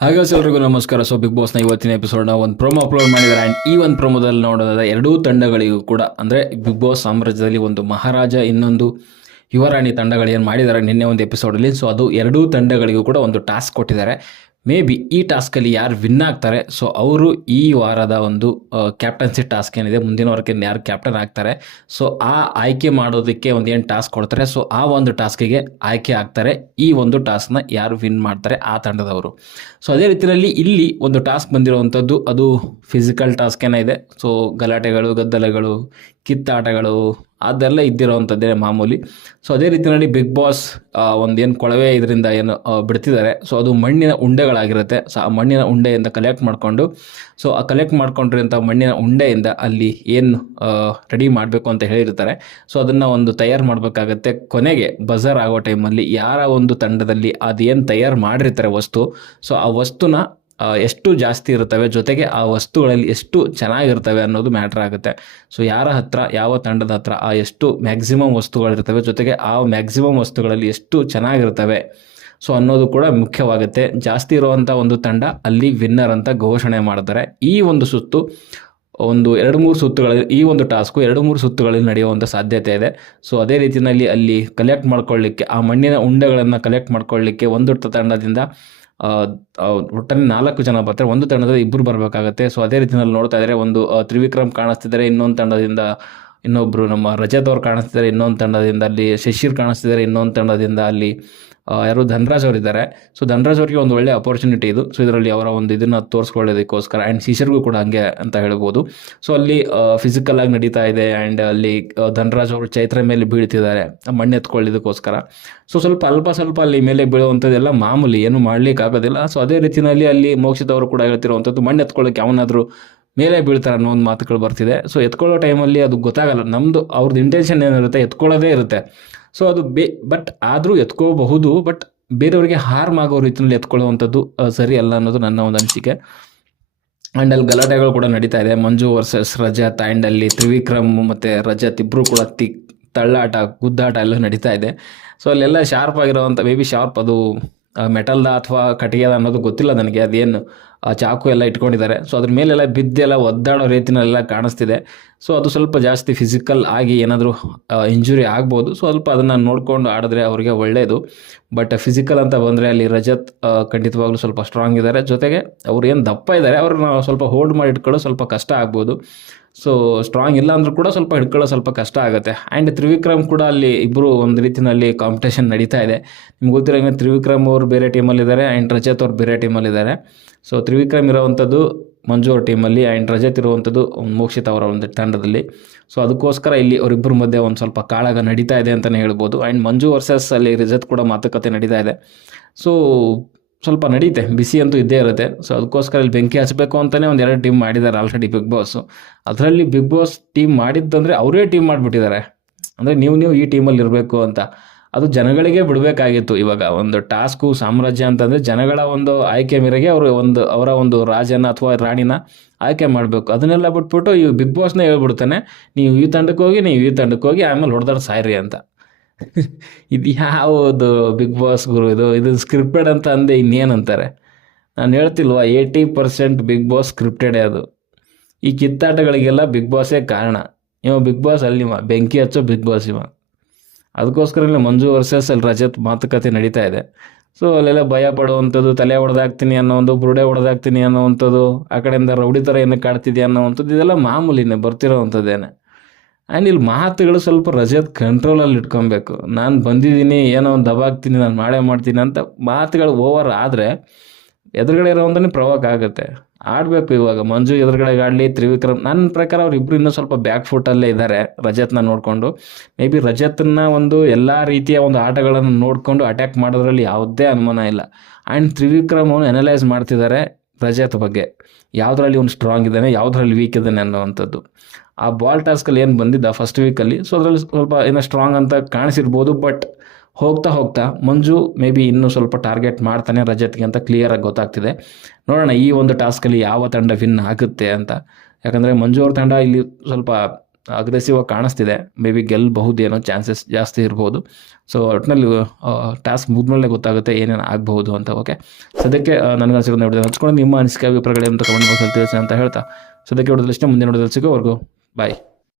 ಹಾಗಾಗಿ ಎಲ್ರಿಗೂ ನಮಸ್ಕಾರ. ಸೊ ಬಿಗ್ ಬಾಸ್ನ ಇವತ್ತಿನ ಎಪಿಸೋಡ್ನ ಒಂದು ಪ್ರೋಮೋ ಅಪ್ಲೋಡ್ ಮಾಡಿದ್ದಾರೆ. ಆ್ಯಂಡ್ ಈ ಒಂದು ಪ್ರೋಮೋದಲ್ಲಿ ನೋಡೋದಾದ ಎರಡೂ ತಂಡಗಳಿಗೂ ಕೂಡ ಅಂದರೆ ಬಿಗ್ ಬಾಸ್ ಸಾಮ್ರಾಜ್ಯದಲ್ಲಿ ಒಂದು ಮಹಾರಾಜ, ಇನ್ನೊಂದು ಯುವರಾಣಿ ತಂಡಗಳು ಏನು ಮಾಡಿದ್ದಾರೆ ನಿನ್ನೆ ಒಂದು ಎಪಿಸೋಡಲ್ಲಿ. ಸೊ ಅದು ಎರಡೂ ತಂಡಗಳಿಗೂ ಕೂಡ ಒಂದು ಟಾಸ್ಕ್ ಕೊಟ್ಟಿದ್ದಾರೆ. ಮೇ ಬಿ ಈ ಟಾಸ್ಕಲ್ಲಿ ಯಾರು ವಿನ್ ಆಗ್ತಾರೆ, ಸೊ ಅವರು ಈ ವಾರದ ಒಂದು ಕ್ಯಾಪ್ಟನ್ಸಿ ಟಾಸ್ಕ್ ಏನಿದೆ, ಮುಂದಿನ ವಾರಕ್ಕೆ ಯಾರು ಕ್ಯಾಪ್ಟನ್ ಆಗ್ತಾರೆ, ಸೊ ಆ ಆಯ್ಕೆ ಮಾಡೋದಕ್ಕೆ ಒಂದು ಏನು ಟಾಸ್ಕ್ ಕೊಡ್ತಾರೆ, ಸೊ ಆ ಒಂದು ಟಾಸ್ಕಿಗೆ ಆಯ್ಕೆ ಆಗ್ತಾರೆ. ಈ ಒಂದು ಟಾಸ್ಕ್ನ ಯಾರು ವಿನ್ ಮಾಡ್ತಾರೆ ಆ ತಂಡದವರು. ಸೊ ಅದೇ ರೀತಿಯಲ್ಲಿ ಇಲ್ಲಿ ಒಂದು ಟಾಸ್ಕ್ ಬಂದಿರುವಂಥದ್ದು ಅದು ಫಿಸಿಕಲ್ ಟಾಸ್ಕ್ ಏನಿದೆ. ಸೊ ಗಲಾಟೆಗಳು, ಗದ್ದಲಗಳು, ಕಿತ್ತಾಟಗಳು ಅದೆಲ್ಲ ಇದ್ದಿರೋವಂಥದ್ದೇ ಮಾಮೂಲಿ. ಸೊ ಅದೇ ರೀತಿಯಲ್ಲಿ ಬಿಗ್ ಬಾಸ್ ಒಂದೇನು ಕೊಳವೆ ಇದರಿಂದ ಏನು ಬಿಡ್ತಿದ್ದಾರೆ, ಸೊ ಅದು ಮಣ್ಣಿನ ಉಂಡೆಗಳಾಗಿರುತ್ತೆ. ಸೊ ಆ ಮಣ್ಣಿನ ಉಂಡೆಯಿಂದ ಕಲೆಕ್ಟ್ ಮಾಡಿಕೊಂಡು, ಸೊ ಆ ಕಲೆಕ್ಟ್ ಮಾಡ್ಕೊಂಡಿರೋಂಥ ಮಣ್ಣಿನ ಉಂಡೆಯಿಂದ ಅಲ್ಲಿ ಏನು ರೆಡಿ ಮಾಡಬೇಕು ಅಂತ ಹೇಳಿರ್ತಾರೆ, ಸೊ ಅದನ್ನು ಒಂದು ತಯಾರು ಮಾಡಬೇಕಾಗತ್ತೆ. ಕೊನೆಗೆ ಬಜರ್ ಆಗೋ ಟೈಮಲ್ಲಿ ಯಾರ ಒಂದು ತಂಡದಲ್ಲಿ ಅದೇನು ತಯಾರು ಮಾಡಿರ್ತಾರೆ ವಸ್ತು, ಸೊ ಆ ವಸ್ತುನ ಎಷ್ಟು ಜಾಸ್ತಿ ಇರ್ತವೆ, ಜೊತೆಗೆ ಆ ವಸ್ತುಗಳಲ್ಲಿ ಎಷ್ಟು ಚೆನ್ನಾಗಿರ್ತವೆ ಅನ್ನೋದು ಮ್ಯಾಟ್ರ್ ಆಗುತ್ತೆ. ಸೊ ಯಾರ ಹತ್ರ, ಯಾವ ತಂಡದ ಹತ್ರ ಆ ಎಷ್ಟು ಮ್ಯಾಕ್ಸಿಮಮ್ ವಸ್ತುಗಳಿರ್ತವೆ, ಜೊತೆಗೆ ಆ ಮ್ಯಾಕ್ಸಿಮಮ್ ವಸ್ತುಗಳಲ್ಲಿ ಎಷ್ಟು ಚೆನ್ನಾಗಿರ್ತವೆ ಸೊ ಅನ್ನೋದು ಕೂಡ ಮುಖ್ಯವಾಗುತ್ತೆ. ಜಾಸ್ತಿ ಇರುವಂಥ ಒಂದು ತಂಡ ಅಲ್ಲಿ ವಿನ್ನರ್ ಅಂತ ಘೋಷಣೆ ಮಾಡ್ತಾರೆ. ಈ ಒಂದು ಸುತ್ತು ಒಂದು 2-3 ಸುತ್ತುಗಳಲ್ಲಿ, ಈ ಒಂದು ಟಾಸ್ಕು 2-3 ಸುತ್ತುಗಳಲ್ಲಿ ನಡೆಯುವಂಥ ಸಾಧ್ಯತೆ ಇದೆ. ಸೊ ಅದೇ ರೀತಿಯಲ್ಲಿ ಅಲ್ಲಿ ಕಲೆಕ್ಟ್ ಮಾಡ್ಕೊಳ್ಳಿಕ್ಕೆ, ಆ ಮಣ್ಣಿನ ಉಂಡೆಗಳನ್ನು ಕಲೆಕ್ಟ್ ಮಾಡ್ಕೊಳ್ಳಿಕ್ಕೆ ಒಂದು ತಂಡದಿಂದ ಒಟ್ಟಲ್ಲಿ 4 ಜನ ಬರ್ತಾರೆ, ಒಂದು ತಂಡದಲ್ಲಿ 2 ಬರಬೇಕಾಗತ್ತೆ. ಸೊ ಅದೇ ರೀತಿಯಲ್ಲಿ ನೋಡ್ತಾ ಇದ್ದಾರೆ, ಒಂದು ತ್ರಿವಿಕ್ರಮ್ ಕಾಣಿಸ್ತಿದ್ದಾರೆ, ಇನ್ನೊಂದು ತಂಡದಿಂದ ಇನ್ನೊಬ್ಬರು ನಮ್ಮ ರಜತ್ ಅವ್ರು ಕಾಣಿಸ್ತಿದ್ದಾರೆ, ಇನ್ನೊಂದು ತಂಡದಿಂದ ಅಲ್ಲಿ ಶಶಿರ್ ಕಾಣಿಸ್ತಿದ್ದಾರೆ, ಇನ್ನೊಂದು ತಂಡದಿಂದ ಅಲ್ಲಿ ಯಾರು ಧನರಾಜ್ ಅವರಿದ್ದಾರೆ. ಸೊ ಧನರಾಜ್ ಅವರಿಗೆ ಒಂದು ಒಳ್ಳೆ ಅಪರ್ಚುನಿಟಿ ಇದು. ಸೊ ಇದರಲ್ಲಿ ಅವರ ಒಂದು ಇದನ್ನು ತೋರಿಸ್ಕೊಳ್ಳೋದಕ್ಕೋಸ್ಕರ, ಆ್ಯಂಡ್ ಶಶಿರ್ಗೂ ಕೂಡ ಹಂಗೆ ಅಂತ ಹೇಳ್ಬೋದು. ಸೊ ಅಲ್ಲಿ ಫಿಸಿಕಲ್ ಆಗಿ ನಡೀತಾ ಇದೆ, ಆ್ಯಂಡ್ ಅಲ್ಲಿ ಧನರಾಜ್ ಅವರು ಚೈತ್ರ ಮೇಲೆ ಬೀಳ್ತಿದ್ದಾರೆ ಮಣ್ಣು ಎತ್ಕೊಳ್ಳೋದಕ್ಕೋಸ್ಕರ. ಸೊ ಸ್ವಲ್ಪ ಅಲ್ಲಿ ಮೇಲೆ ಬೀಳುವಂಥದ್ದೆಲ್ಲ ಮಾಮೂಲಿ, ಏನು ಮಾಡ್ಲಿಕ್ಕೆ ಆಗೋದಿಲ್ಲ. ಸೊ ಅದೇ ರೀತಿಯಲ್ಲಿ ಅಲ್ಲಿ ಮೋಕ್ಷಿತ್ ಅವರು ಕೂಡ ಹೇಳ್ತಿರುವಂಥದ್ದು, ಮಣ್ಣು ಎತ್ಕೊಳ್ಳೋಕೆ ಅವನಾದರೂ ಮೇಲೆ ಬೀಳ್ತಾರೆ ಅನ್ನೋ ಒಂದು ಮಾತುಗಳು ಬರ್ತಿದೆ. ಸೊ ಎತ್ಕೊಳ್ಳೋ ಟೈಮಲ್ಲಿ ಅದು ಗೊತ್ತಾಗಲ್ಲ, ನಮ್ಮದು ಅವ್ರದ್ದು ಇಂಟೆನ್ಷನ್ ಏನಿರುತ್ತೆ ಎತ್ಕೊಳ್ಳೋದೇ ಇರುತ್ತೆ. ಸೊ ಅದು ಬಟ್ ಆದರೂ ಎತ್ಕೋಬಹುದು, ಬಟ್ ಬೇರೆಯವರಿಗೆ ಹಾರ್ಮ್ ಆಗೋ ರೀತಿಯಲ್ಲಿ ಎತ್ಕೊಳ್ಳುವಂಥದ್ದು ಸರಿ ಅಲ್ಲ ಅನ್ನೋದು ನನ್ನ ಒಂದು ಅನಿಸಿಕೆ. ಆ್ಯಂಡ್ ಅಲ್ಲಿ ಗಲಾಟೆಗಳು ಕೂಡ ನಡೀತಾ ಇದೆ, ಮಂಜು ವರ್ಸಸ್ ರಜತ್. ಆ್ಯಂಡ್ ಅಲ್ಲಿ ತ್ರಿವಿಕ್ರಮ್ ಮತ್ತು ರಜತ್ ಇಬ್ಬರು ಕೂಡ ತಳ್ಳಾಟ, ಗುದ್ದಾಟ ಎಲ್ಲ ನಡೀತಾ ಇದೆ. ಸೊ ಅಲ್ಲೆಲ್ಲ ಶಾರ್ಪ್ ಆಗಿರೋವಂಥ, ಮೇ ಬಿ ಶಾರ್ಪ್ ಅದು ಮೆಟಲ್ದ ಅಥವಾ ಕಟ್ಟಿಗೆದ ಅನ್ನೋದು ಗೊತ್ತಿಲ್ಲ ನನಗೆ, ಅದೇನು ಚಾಕು ಎಲ್ಲ ಇಟ್ಕೊಂಡಿದ್ದಾರೆ. ಸೊ ಅದ್ರ ಮೇಲೆಲ್ಲ ಬಿದ್ದೆಲ್ಲ ಒದ್ದಾಡೋ ರೀತಿನೆಲ್ಲ ಕಾಣಿಸ್ತಿದೆ. ಸೊ ಅದು ಸ್ವಲ್ಪ ಜಾಸ್ತಿ ಫಿಸಿಕಲ್ ಆಗಿ ಏನಾದರೂ ಇಂಜುರಿ ಆಗ್ಬೋದು. ಸೊ ಸ್ವಲ್ಪ ಅದನ್ನು ನೋಡಿಕೊಂಡು ಆಡಿದ್ರೆ ಅವರಿಗೆ ಒಳ್ಳೆಯದು. ಬಟ್ ಫಿಸಿಕಲ್ ಅಂತ ಬಂದರೆ ಅಲ್ಲಿ ರಜತ್ ಖಂಡಿತವಾಗ್ಲೂ ಸ್ವಲ್ಪ ಸ್ಟ್ರಾಂಗ್ ಇದ್ದಾರೆ, ಜೊತೆಗೆ ಅವ್ರು ಏನು ದಪ್ಪ ಇದ್ದಾರೆ, ಅವ್ರನ್ನ ಸ್ವಲ್ಪ ಹೋಲ್ಡ್ ಮಾಡಿ ಇಟ್ಕೊಳ್ಳೋ ಸ್ವಲ್ಪ ಕಷ್ಟ ಆಗ್ಬೋದು. ಸೊ ಸ್ಟ್ರಾಂಗ್ ಇಲ್ಲ ಅಂದರೂ ಕೂಡ ಸ್ವಲ್ಪ ಹಿಡ್ಕೊಳ್ಳೋ ಸ್ವಲ್ಪ ಕಷ್ಟ ಆಗುತ್ತೆ. ಆ್ಯಂಡ್ ತ್ರಿವಿಕ್ರಮ್ ಕೂಡ ಅಲ್ಲಿ ಇಬ್ಬರು ಒಂದು ರೀತಿಯಲ್ಲಿ ಕಾಂಪಿಟೇಷನ್ ನಡೀತಾ ಇದೆ. ನಿಮ್ಗೆ ಗೊತ್ತಿರೋ ತ್ರಿವಿಕ್ರಮ್ ಅವರು ಬೇರೆ ಟೀಮಲ್ಲಿದ್ದಾರೆ, ಆ್ಯಂಡ್ ರಜತ್ ಅವ್ರು ಬೇರೆ ಟೀಮಲ್ಲಿದ್ದಾರೆ. ಸೊ ತ್ರಿವಿಕ್ರಮ್ ಇರೋವಂಥದ್ದು ಮಂಜು ಅವ್ರ ಟೀಮಲ್ಲಿ, ಆ್ಯಂಡ್ ರಜತ್ ಇರುವಂಥದ್ದು ಮೋಕ್ಷಿತ್ ಅವರ ಒಂದು ತಂಡದಲ್ಲಿ. ಸೊ ಅದಕ್ಕೋಸ್ಕರ ಇಲ್ಲಿ ಅವರಿಬ್ಬರ ಮಧ್ಯೆ ಒಂದು ಸ್ವಲ್ಪ ಕಾಳಗ ನಡೀತಾ ಇದೆ ಅಂತಲೇ ಹೇಳ್ಬೋದು. ಆ್ಯಂಡ್ ಮಂಜು ವರ್ಸಸ್ ಅಲ್ಲಿ ರಜತ್ ಕೂಡ ಮಾತುಕತೆ ನಡೀತಾ ಇದೆ. ಸೊ ಸ್ವಲ್ಪ ನಡೀತೆ, ಬಿಸಿ ಅಂತೂ ಇದ್ದೇ ಇರುತ್ತೆ. ಸೊ ಅದಕ್ಕೋಸ್ಕರ ಇಲ್ಲಿ ಬೆಂಕಿ ಹಚ್ಚಬೇಕು ಅಂತಲೇ ಒಂದು 2 ಟೀಮ್ ಮಾಡಿದ್ದಾರೆ ಆಲ್ರೆಡಿ ಬಿಗ್ ಬಾಸು. ಅದರಲ್ಲಿ ಬಿಗ್ ಬಾಸ್ ಟೀಮ್ ಮಾಡಿದ್ದಂದರೆ ಅವರೇ ಟೀಮ್ ಮಾಡಿಬಿಟ್ಟಿದ್ದಾರೆ, ಅಂದರೆ ನೀವು ಈ ಟೀಮಲ್ಲಿ ಇರಬೇಕು ಅಂತ. ಅದು ಜನಗಳಿಗೆ ಬಿಡಬೇಕಾಗಿತ್ತು. ಇವಾಗ ಒಂದು ಟಾಸ್ಕು ಸಾಮ್ರಾಜ್ಯ ಅಂತಂದರೆ ಜನಗಳ ಒಂದು ಆಯ್ಕೆ ಮೇರೆಗೆ ಅವರು ಅವರ ಒಂದು ರಾಜನ ಅಥವಾ ರಾಣಿನ ಆಯ್ಕೆ ಮಾಡಬೇಕು. ಅದನ್ನೆಲ್ಲ ಬಿಟ್ಬಿಟ್ಟು ಈ ಬಿಗ್ ಬಾಸ್ನೇ ಹೇಳ್ಬಿಡ್ತಾನೆ, ನೀವು ಈ ತಂಡಕ್ಕೆ ಹೋಗಿ, ನೀವು ಈ ತಂಡಕ್ಕೆ ಹೋಗಿ, ಆಮೇಲೆ ಹೊಡೆದಾರ ಸಾಯ್ರಿ ಅಂತ. ಇದು ಯಾವುದು ಬಿಗ್ ಬಾಸ್ ಗುರು, ಇದು ಸ್ಕ್ರಿಪ್ಟೆಡ್ ಅಂತ ಅಂದೆ ಇನ್ನೇನಂತಾರೆ. ನಾನು ಹೇಳ್ತಿಲ್ವಾ, 80% ಬಿಗ್ ಬಾಸ್ ಸ್ಕ್ರಿಪ್ಟೆಡೇ ಅದು. ಈ ಕಿತ್ತಾಟಗಳಿಗೆಲ್ಲ ಬಿಗ್ ಬಾಸೇ ಕಾರಣ. ಬಿಗ್ ಬಾಸ್ ಅಲ್ಲಿ ಬೆಂಕಿ ಹಚ್ಚೋ ಬಿಗ್ ಬಾಸ್ ಅದಕ್ಕೋಸ್ಕರ ಮಂಜು ವರ್ಸಸ್ ಅಲ್ಲಿ ರಜತ್ ಮಾತುಕತೆ ನಡೀತಾ ಇದೆ. ಸೊ ಅಲ್ಲೆಲ್ಲ ಭಯ ಪಡುವಂಥದ್ದು, ತಲೆ ಹೊಡೆದಾಕ್ತೀನಿ ಅನ್ನೋ ಒಂದು, ಬುರುಡೆ ಹೊಡೆದಾಕ್ತೀನಿ ಅನ್ನೋವಂಥದ್ದು, ಆ ಕಡೆಯಿಂದ ರೌಡಿ ಥರ ಏನಕ್ಕೆ ಕಾಡ್ತಿದ್ಯಾ ಅನ್ನೋವಂಥದ್ದು, ಇದೆಲ್ಲ ಮಾಮೂಲಿನೇ ಬರ್ತಿರೋವಂಥದ್ದೇನೆ. ಆ್ಯಂಡ್ ಇಲ್ಲಿ ಮಾತುಗಳು ಸ್ವಲ್ಪ ರಜತ್ ಕಂಟ್ರೋಲಲ್ಲಿ ಇಟ್ಕೊಬೇಕು. ನಾನು ಬಂದಿದ್ದೀನಿ, ಏನೋ ಒಂದು ದಬಾಗ್ತೀನಿ, ನಾನು ಮಾಡೇ ಮಾಡ್ತೀನಿ ಅಂತ ಮಾತುಗಳು ಓವರ್ ಆದರೆ ಎದುರುಗಡೆ ಇರೋವಂಥನೇ ಪ್ರವಾಕ್ ಆಗುತ್ತೆ. ಆಡಬೇಕು ಇವಾಗ ಮಂಜು ಎದುರುಗಡೆಗೆ ಆಡಲಿ, ತ್ರಿವಿಕ್ರಮ್, ನನ್ನ ಪ್ರಕಾರ ಅವರಿಬ್ಬರು ಇನ್ನೂ ಸ್ವಲ್ಪ ಬ್ಯಾಕ್ ಫುಟಲ್ಲೇ ಇದ್ದಾರೆ ರಜತ್ನ ನೋಡಿಕೊಂಡು. ಮೇ ಬಿ ರಜತ್ನ ಒಂದು ಎಲ್ಲ ರೀತಿಯ ಒಂದು ಆಟಗಳನ್ನು ನೋಡಿಕೊಂಡು ಅಟ್ಯಾಕ್ ಮಾಡೋದ್ರಲ್ಲಿ ಯಾವುದೇ ಅನುಮಾನ ಇಲ್ಲ. ಆ್ಯಂಡ್ ತ್ರಿವಿಕ್ರಮ್ ಅವನು ಅನಲೈಸ್ ಮಾಡ್ತಿದ್ದಾರೆ ರಜತ್ ಬಗ್ಗೆ, ಯಾವುದರಲ್ಲಿ ಅವ್ನು ಸ್ಟ್ರಾಂಗ್ ಇದ್ದಾನೆ, ಯಾವುದರಲ್ಲಿ ವೀಕ್ ಇದ್ದಾನೆ ಅನ್ನೋವಂಥದ್ದು. ಆ ಬಾಲ್ ಟಾಸ್ಕಲ್ಲಿ ಏನು ಬಂದಿದ್ದ ಫಸ್ಟ್ ವೀಕಲ್ಲಿ, ಸೊ ಅದರಲ್ಲಿ ಸ್ವಲ್ಪ ಏನೋ ಸ್ಟ್ರಾಂಗ್ ಅಂತ ಕಾಣಿಸಿರ್ಬೋದು. ಬಟ್ ಹೋಗ್ತಾ ಮಂಜು ಮೇ ಬಿ ಇನ್ನೂ ಸ್ವಲ್ಪ ಟಾರ್ಗೆಟ್ ಮಾಡ್ತಾನೆ ರಜತ್ಗೆ ಅಂತ ಕ್ಲಿಯರಾಗಿ ಗೊತ್ತಾಗ್ತಿದೆ. ನೋಡೋಣ ಈ ಒಂದು ಟಾಸ್ಕಲ್ಲಿ ಯಾವ ತಂಡ ವಿನ್ ಆಗುತ್ತೆ ಅಂತ. ಯಾಕಂದರೆ ಮಂಜು ಅವ್ರ ತಂಡ ಇಲ್ಲಿ ಸ್ವಲ್ಪ ಅಗ್ರೆಸಿವ್ ಆಗಿ ಕಾಣಿಸ್ತಿದೆ. ಮೇ ಬಿ ಗೆಲ್ಲಬಹುದೇನೋ, ಚಾನ್ಸಸ್ ಜಾಸ್ತಿ ಇರ್ಬೋದು. ಸೊ ಒಟ್ಟಿನಲ್ಲಿ ಟಾಸ್ಕ್ ಮುಗಿದ್ಮೇಲೆ ಗೊತ್ತಾಗುತ್ತೆ ಏನೇನು ಆಗಬಹುದು ಅಂತ. ಓಕೆ, ಸದ್ಯಕ್ಕೆ ನನಗನ್ಸಿರೋದು ನೋಡಿದ್ರೆ ಹಂಚ್ಕೊಂಡು ನಿಮ್ಮ ಅನಿಸಿಕೆ ಅಭಿಪ್ರಾಯಗಳು ಅಂತ ಕಮೆಂಟ್ ಬಾಕ್ಸಲ್ಲಿ ತಿಳಿಸಿ ಅಂತ ಹೇಳ್ತಾ ಸದ್ಯಕ್ಕೆ ನೋಡೋದಷ್ಟೇ. ಮುಂದೆ ನೋಡೋದಲ್ಲಿ ಸಿಗೋವರೆಗೂ ಬಾಯ್.